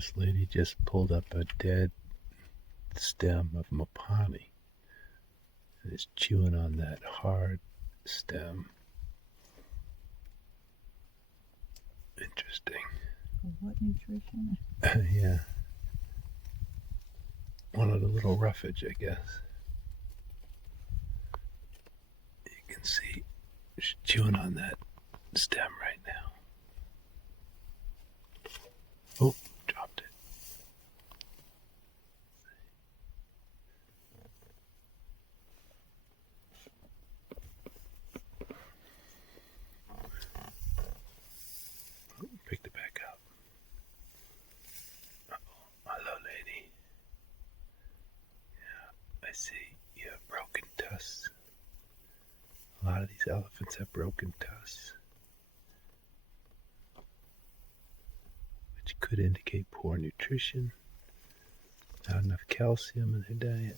This lady just pulled up a dead stem of mopani and is chewing on that hard stem. Interesting. What nutrition? Yeah. One of the little roughage, I guess. You can see she's chewing on that stem right now. Oh, dropped it. Oh, picked it back up. Hello, lady. Yeah, I see you have broken tusks. A lot of these elephants have broken tusks, which could indicate poor nutrition, not enough calcium in their diet.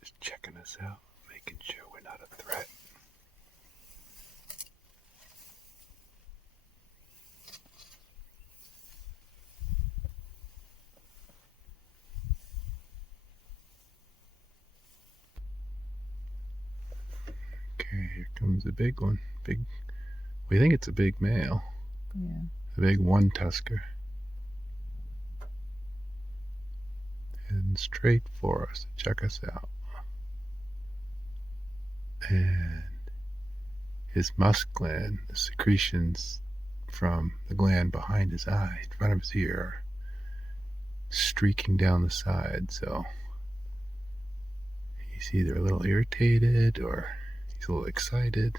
Just checking us out, making sure we're not a threat. Okay, here comes a big one. We think it's a big male. Yeah. A big one-tusker. Heading straight for us to check us out. And his musk gland, the secretions from the gland behind his eye, in front of his ear, are streaking down the side, so he's either a little irritated, or he's a little excited,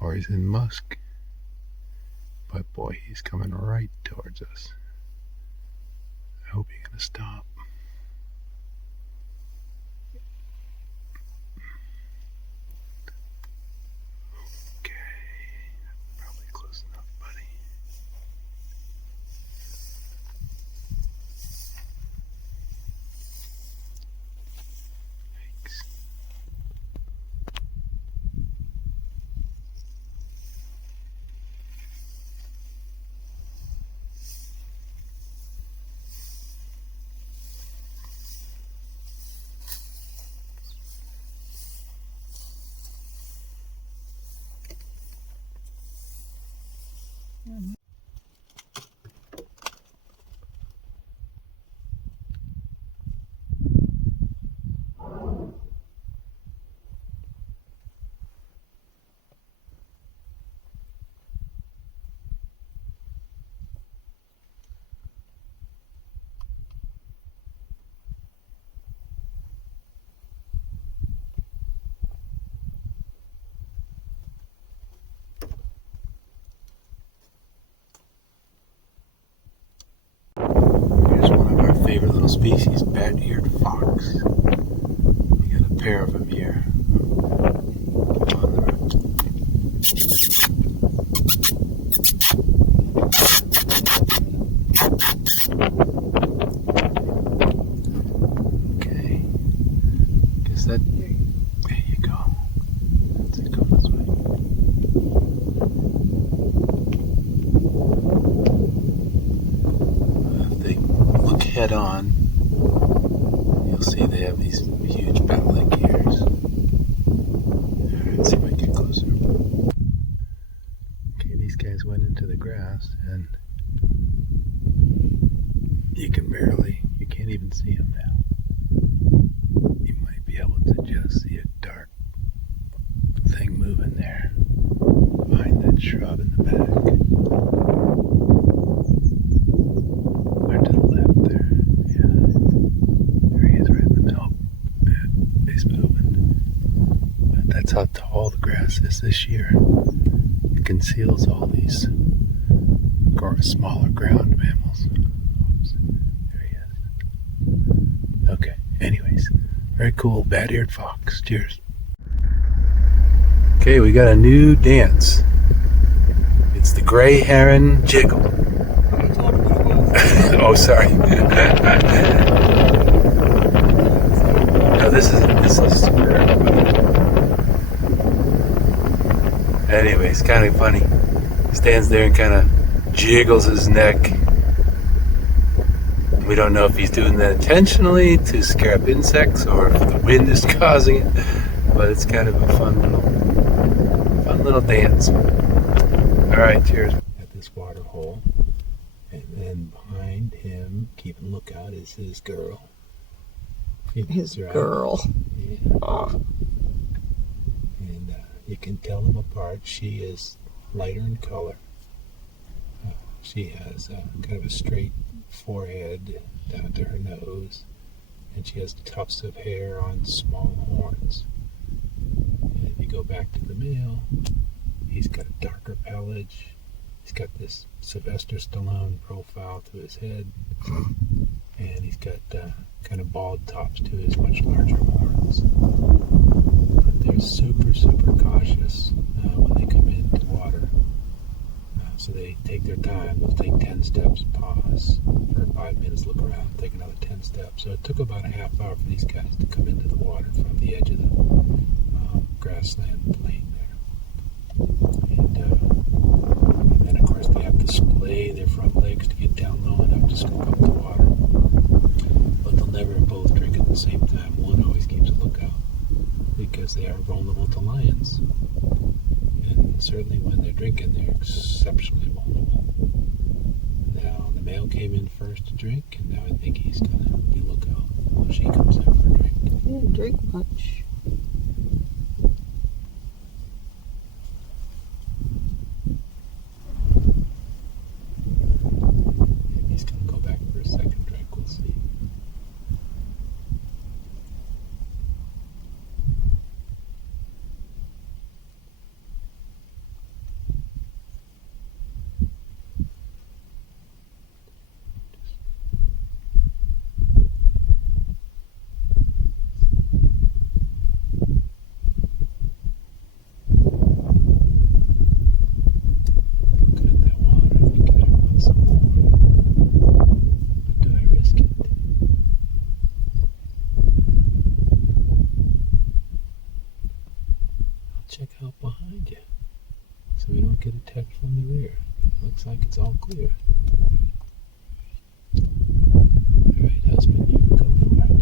or he's in musk. But boy, he's coming right towards us. I hope he's gonna stop. Mm-hmm. Here's one of our favorite little species, bat-eared fox. We got a pair of them here. Okay. Guess that. There you go. Let's go this way. If they look head on, you'll see they have these huge bat-like ears. Alright, let's see if I can get closer. Okay, these guys went into the grass, and you can't even see them now. You might be able to just see a dark thing moving there behind that shrub in the back. Or to the left there. Yeah. There he is right in the middle. Yeah, he's moving. But that's how tall the grass is this year. It conceals all these smaller ground mammals. Oops. There he is. Okay, anyways. Very cool, bat-eared fox. Cheers. Okay, we got a new dance. It's the gray heron jiggle. Oh, sorry. No, this is super. Anyways, kind of funny. Stands there and kind of jiggles his neck. We don't know if he's doing that intentionally to scare up insects or if the wind is causing it, but it's kind of a fun little dance. All right, cheers. At this water hole, and then behind him, keeping a lookout, is his girl. His girl. Yeah. And you can tell them apart. She is lighter in color. She has kind of a straight forehead down to her nose, and she has tufts of hair on small horns. And if you go back to the male, he's got a darker pelage. He's got this Sylvester Stallone profile to his head, and he's got kind of bald tops to his much larger horns. But they're super, super cautious when they come into water. So they take their time. They'll take 10 steps, pause for 5 minutes, look around, take another 10 steps. So it took about a half hour for these guys to come into the water from the edge of the grassland plain there. And then, of course, they have to splay their front legs to get down low enough to scoop up the water. But they'll never both drink at the same time. One always keeps a lookout because they are vulnerable to lions. And certainly when they're drinking, they're exceptionally vulnerable. Now, the male came in first to drink, and now I think he's going to be lookout while she comes in for a drink. He didn't drink much. Maybe he's going to go back for a second drink. We'll see. Check out behind you so we don't get attacked from the rear. Looks like it's all clear. Alright, husband, you can go for it.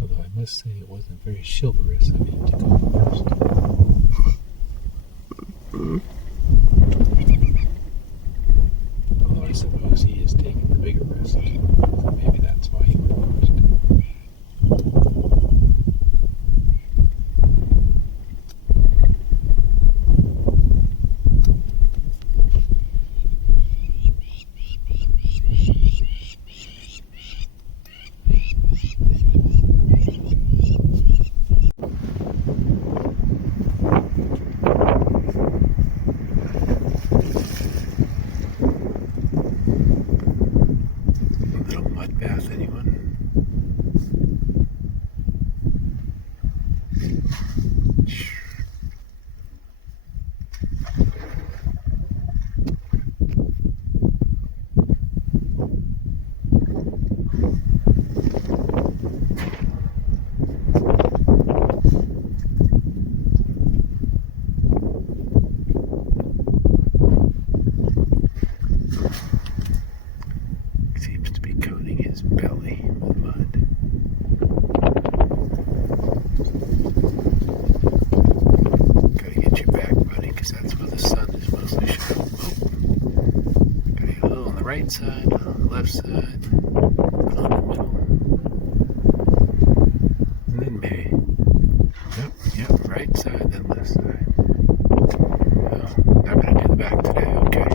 There Although I must say it wasn't very chivalrous of him to go first. Although I suppose he is taking the bigger risk. So maybe that's why he went first. Bath, anyone? Seems to be coating his belly with mud. Gotta get your back, buddy, because that's where the sun is mostly shining. Oh. Gotta get a little on the right side, a little on the left side, a little in the middle. And then maybe. Yep, right side, then left side. Oh, not gonna do the back today, okay.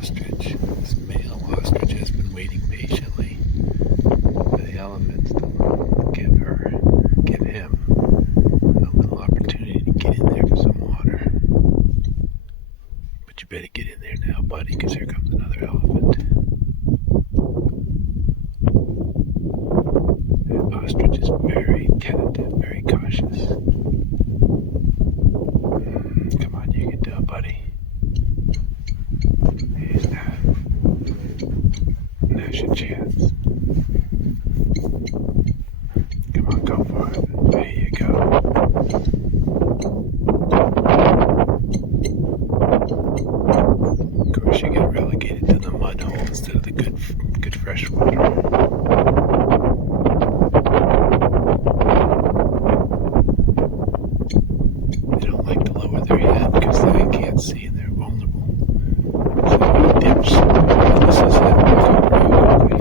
ostrich. This male ostrich has been waiting patiently for the elements to give him a little opportunity to get in there for some water. But you better get in there now, buddy, because here comes another elephant. That ostrich is very tentative, very cautious. Come on, you can do it, buddy. Now's your chance. Come on, go for it. There you go. Of course, you get relegated to the mud hole instead of the good fresh water. They don't like to lower their head because they can't see and they're vulnerable. So he dips, releases his head back up real quickly.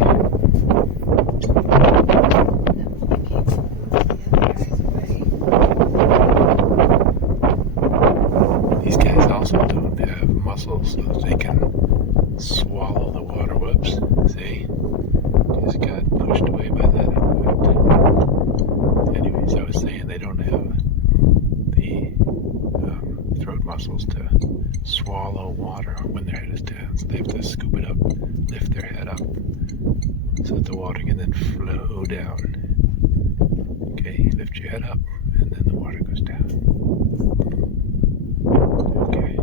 These guys also don't have muscles so that they can swallow the water. Whoops. See? Just got pushed away by that elephant. Anyways, I was saying they don't have the throat muscles to swallow water when their head is down. So they have to scoop it up, lift their head up, so that the water can then flow down. Okay, lift your head up, and then the water goes down. Okay.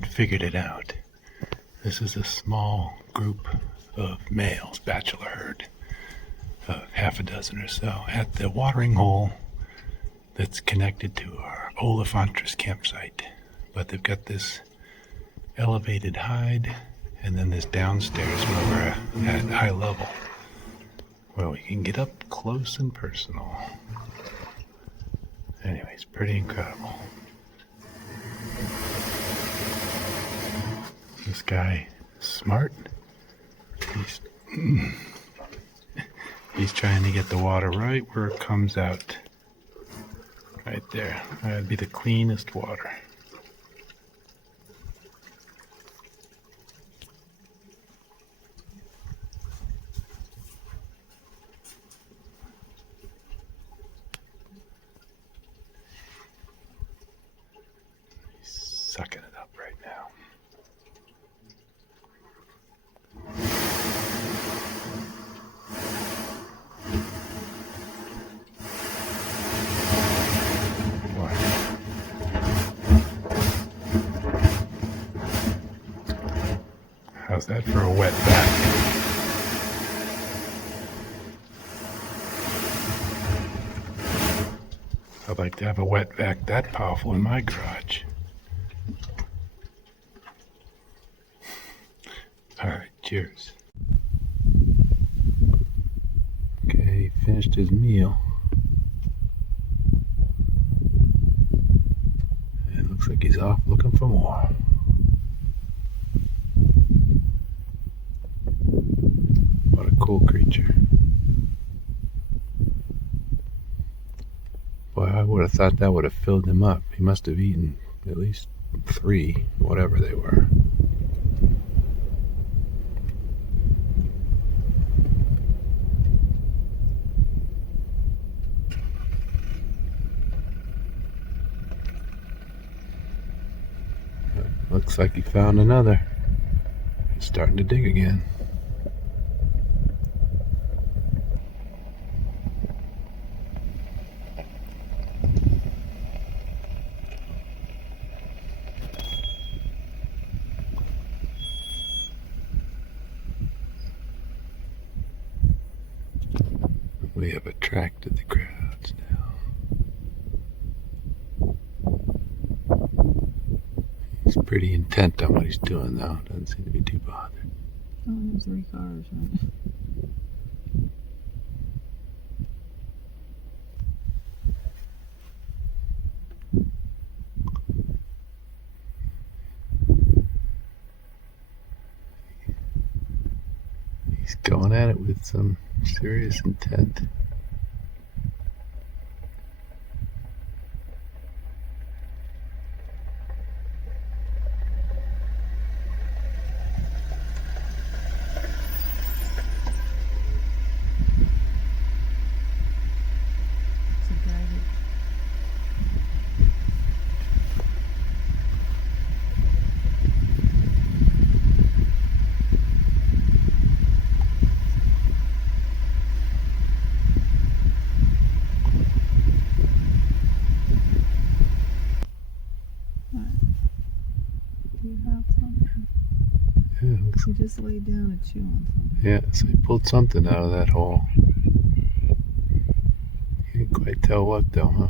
haven't figured it out. This is a small group of males, bachelor herd, half a dozen or so, at the watering hole that's connected to our Olafantras campsite. But they've got this elevated hide and then this downstairs where we're at high level, where we can get up close and personal. Anyway, it's pretty incredible. This guy is smart. He's trying to get the water right where it comes out. Right there. That'd be the cleanest water. He's sucking it up right now. How's that for a wet back? I'd like to have a wet vac that powerful in my garage. Alright, cheers. Okay, he finished his meal. And it looks like he's off looking for more. What a cool creature. Boy, I would have thought that would have filled him up. He must have eaten at least 3, whatever they were. Looks like he found another. He's starting to dig again. We have attracted the crowds now. He's pretty intent on what he's doing, though. Doesn't seem to be too bothered. Oh, there's 3 cars, right? He's going at it with some serious intent. Yeah, He just laid down and chew on something. yeah, so he pulled something out of that hole. Can't quite tell what though, huh?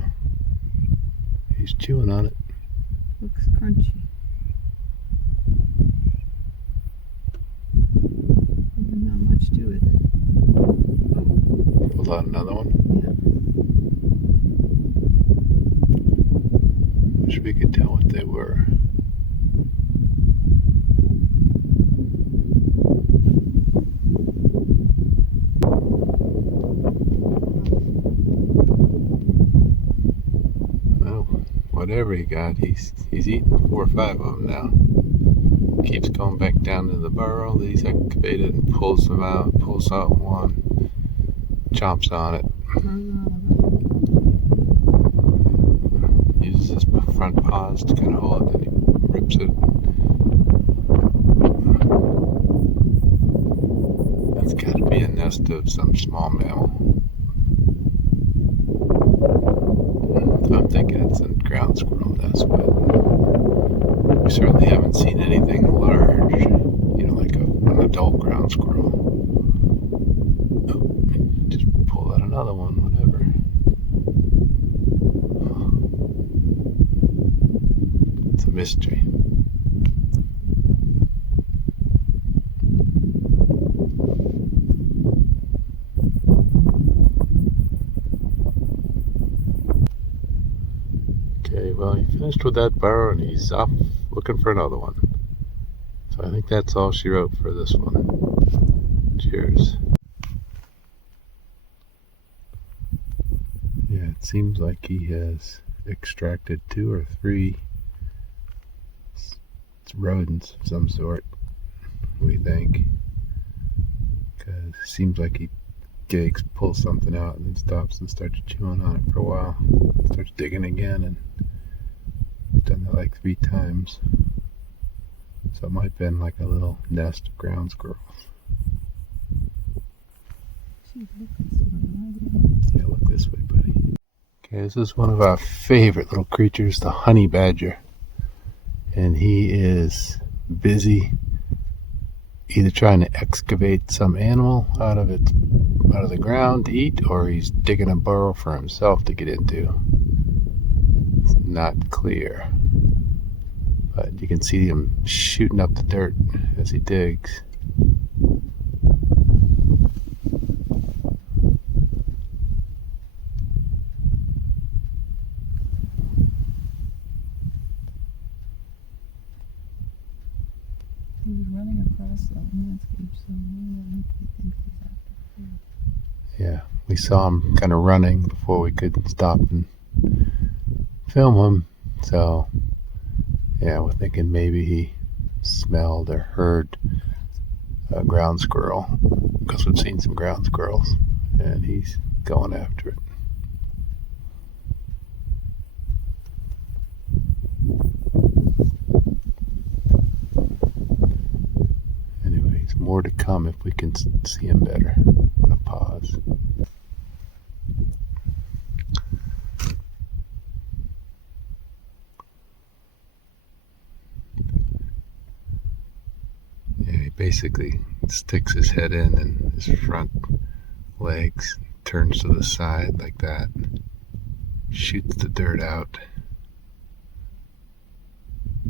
He's chewing on it. Looks crunchy. There's not much to it. Oh. Pulled out another one. Yeah. Wish we could tell what they were. Whatever he got, he's eaten 4 or 5 of them now. Keeps going back down to the burrow that he's excavated and pulls them out, pulls out one, chomps on it. Uses his front paws to kind of hold it, and he rips it. That's got to be a nest of some small mammal. I'm thinking it's a ground squirrel nest, but We certainly haven't seen anything large, like an adult ground squirrel. Oh, just pull out another one, whatever. It's a mystery. Okay, well, he finished with that burrow and he's off looking for another one. So I think that's all she wrote for this one. Cheers. Yeah, it seems like he has extracted 2 or 3 rodents of some sort, we think. Because it seems like he pulls something out and then stops and starts chewing on it for a while. Starts digging again, and he's done that like 3 times. So it might have been like a little nest of ground squirrels. Yeah, look this way, buddy. Okay, this is one of our favorite little creatures, the honey badger. And he is busy either trying to excavate some animal out of the ground to eat, or he's digging a burrow for himself to get into. It's not clear. But you can see him shooting up the dirt as he digs. He's running across the landscape, so maybe he thinks he's after food. Yeah, we saw him kind of running before we could stop and film him. So, yeah, we're thinking maybe he smelled or heard a ground squirrel, because we've seen some ground squirrels, and he's going after it. Anyways, more to come if we can see him better. I'm gonna pause. Yeah, he basically sticks his head in and his front legs, turns to the side like that, shoots the dirt out,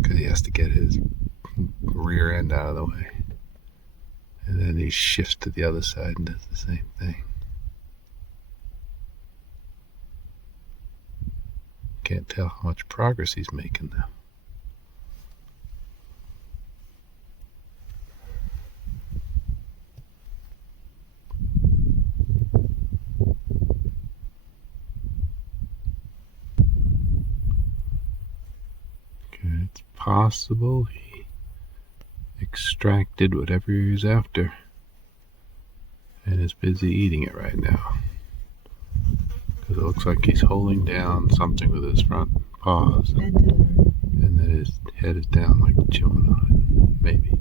because he has to get his rear end out of the way. And then he shifts to the other side and does the same thing. Can't tell how much progress he's making though. Okay, it's possible he extracted whatever he was after and is busy eating it right now. Because it looks like he's holding down something with his front paws, and then his head is down like chewing on it. Maybe.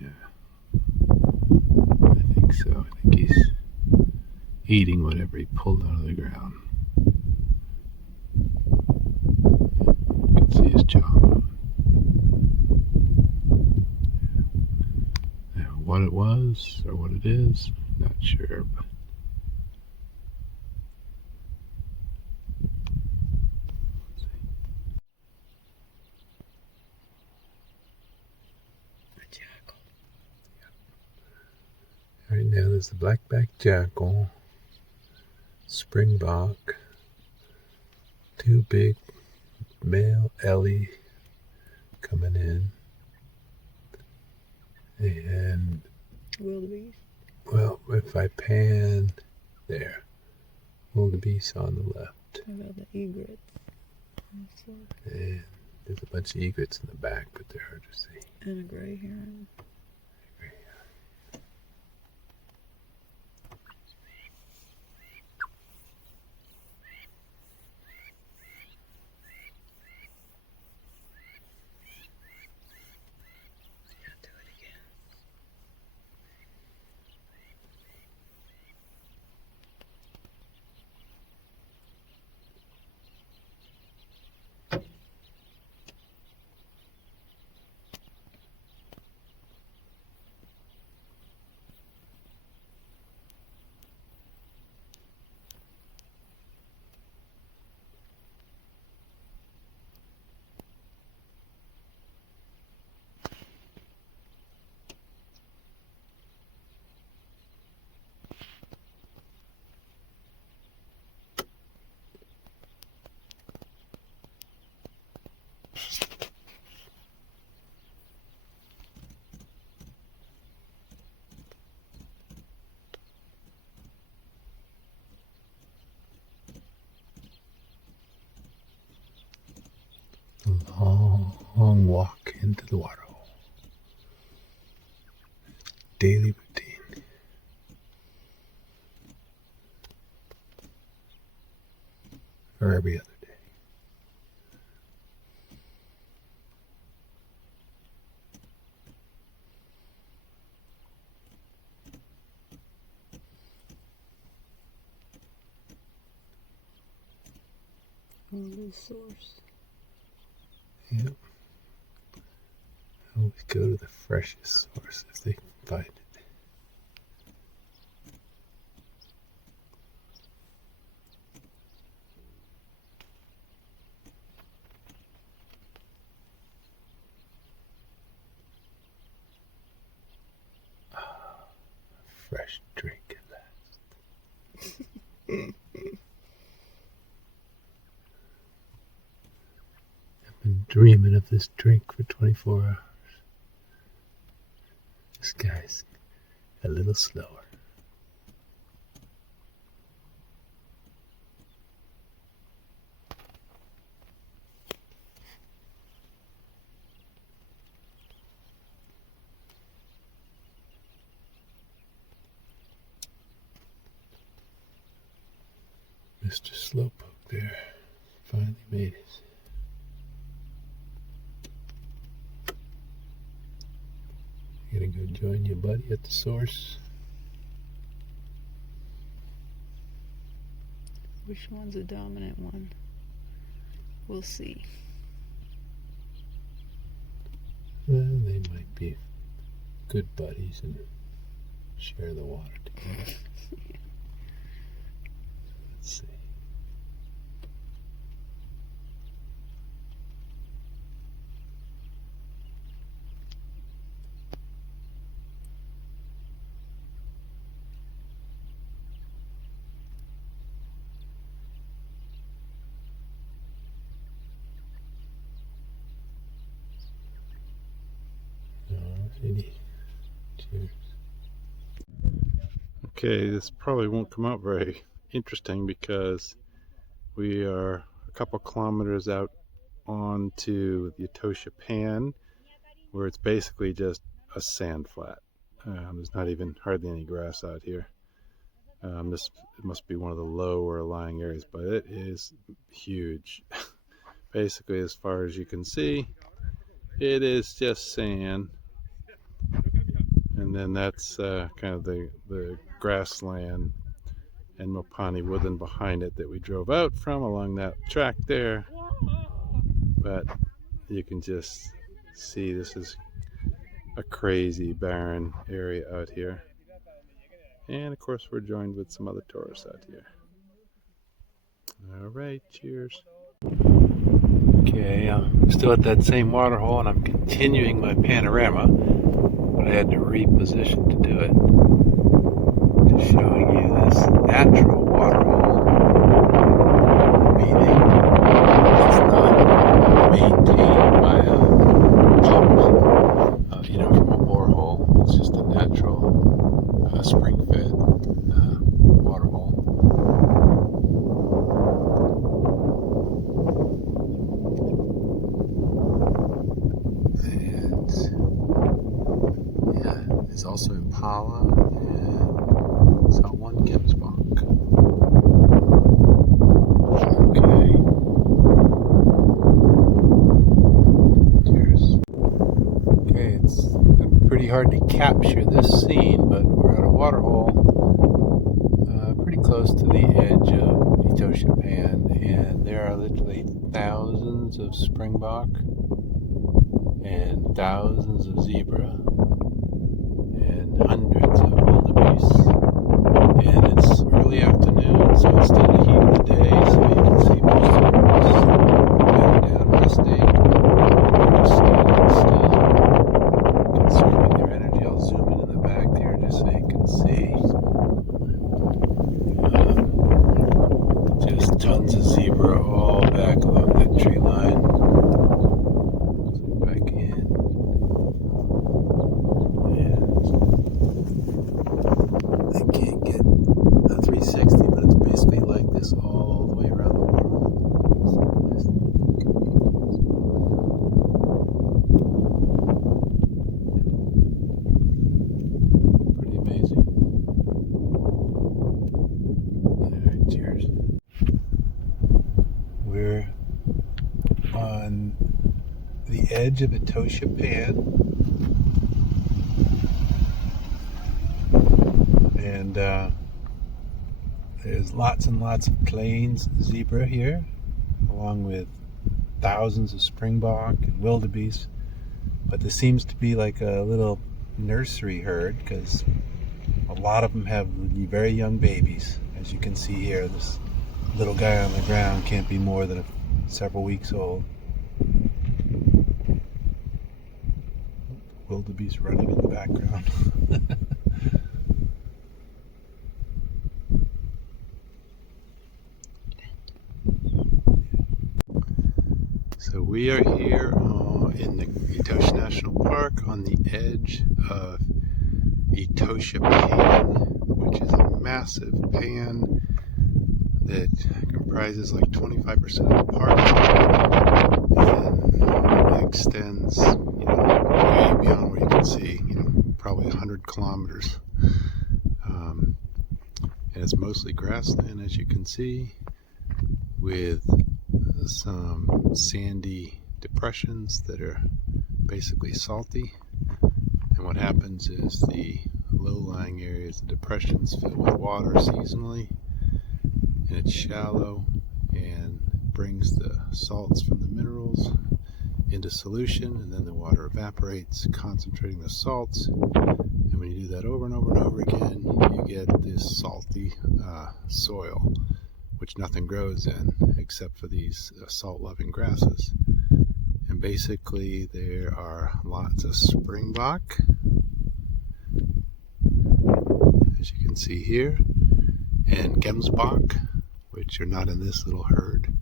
Yeah. I think so. I think he's eating whatever he pulled out of the ground. You can see his jaw moving. Yeah. What it was or what it is, not sure, but right now there's the black-backed jackal, springbok, 2 big male ellie coming in, and Wildebeest. well, if I pan there, wildebeest on the left, What about the egrets? and there's a bunch of egrets in the back, but they're hard to see. And a gray heron. A long walk into the water hole. Daily routine. Or every other day. Only source. Yep. Always go to the freshest source if they can find it. Fresh drink at last. I've been dreaming of this drink for 24 hours. This guy's a little slower. Mr. Slowpoke there finally made it. You gonna go join your buddy at the source? Which one's the dominant one? We'll see. Well, they might be good buddies and share the water together. Let's see. Alrighty. Cheers. Okay, this probably won't come out very interesting because we are a couple kilometers out onto the Etosha Pan, where it's basically just a sand flat. There's not even hardly any grass out here. This must be one of the lower lying areas, but it is huge. Basically, as far as you can see, it is just sand. And then that's kind of the grassland and Mopani woodland behind it that we drove out from along that track there. But you can just see this is a crazy barren area out here. And of course we're joined with some other tourists out here. All right, cheers. Okay, I'm still at that same water hole and I'm continuing my panorama, but I had to reposition to do it. Just showing you this natural water hole, meaning it's not maintained by a pump, from a borehole. It's just a natural spring-fed water hole. And yeah, there's also impala and saltwater gemsbok. Okay. Cheers. Okay, it's pretty hard to capture this scene, but we're at a water hole pretty close to the edge of Etosha Pan, and there are literally thousands of springbok and thousands of zebra and hundreds of wildebeest. And it's early afternoon, so it's still the heat of the day, so you can see most of them bedding down, resting, just standing still, conserving their energy. I'll zoom in the back there just so you can see. Just tons of zebra all back along that tree line. Zoom back in. And I can't get a 360, but it's basically like this all the way on the edge of Etosha Pan, and there's lots and lots of plains zebra here, along with thousands of springbok and wildebeest. But this seems to be like a little nursery herd, because a lot of them have very young babies. As you can see here, this little guy on the ground can't be more than several weeks old. Wildebeest running in the background. So we are here in the Etosha National Park on the edge of Etosha Pan, which is a massive pan that comprises like 25% of the park and extends, way beyond where you can see, probably 100 kilometers. And it's mostly grassland, as you can see, with some sandy depressions that are basically salty. And what happens is the low-lying areas, the depressions, fill with water seasonally, and it's shallow and brings the salts from the minerals into solution, and then the water evaporates, concentrating the salts. And when you do that over and over and over again, you get this salty soil, which nothing grows in except for these salt-loving grasses. And basically there are lots of springbok, as you can see here, and gemsbok, which are not in this little herd,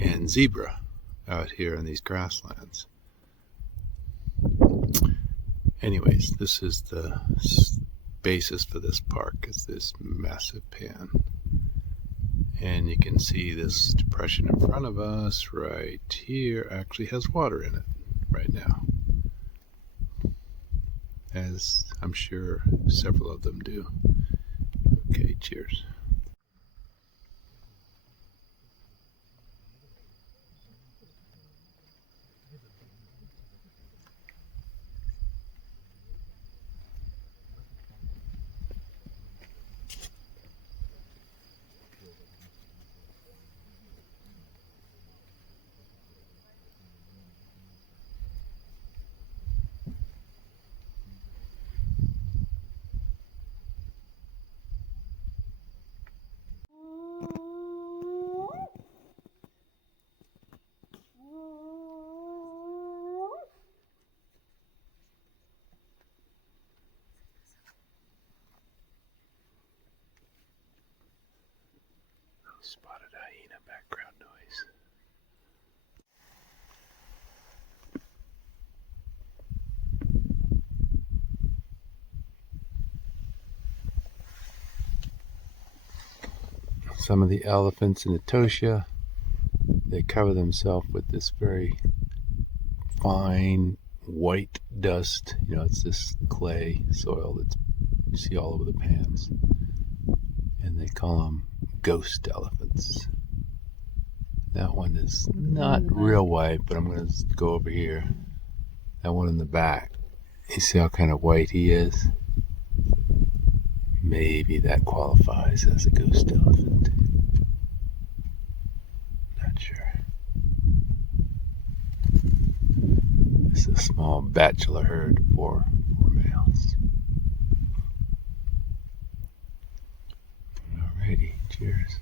and zebra out here in these grasslands. Anyways, this is the basis for this park, is this massive pan. And you can see this depression in front of us right here actually has water in it right now, as I'm sure several of them do. Okay, cheers. Spotted hyena background noise. Some of the elephants in Etosha, they cover themselves with this very fine white dust. It's this clay soil that you see all over the pans. And they call them ghost elephants. That one is not real white, but I'm going to go over here. That one in the back. You see how kind of white he is? Maybe that qualifies as a ghost elephant. Not sure. It's a small bachelor herd, four males. Alrighty, cheers.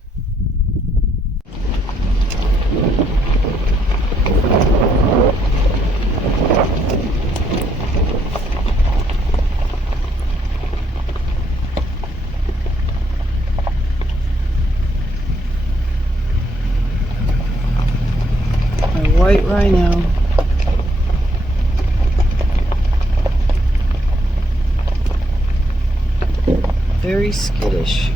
A white rhino. Very skittish.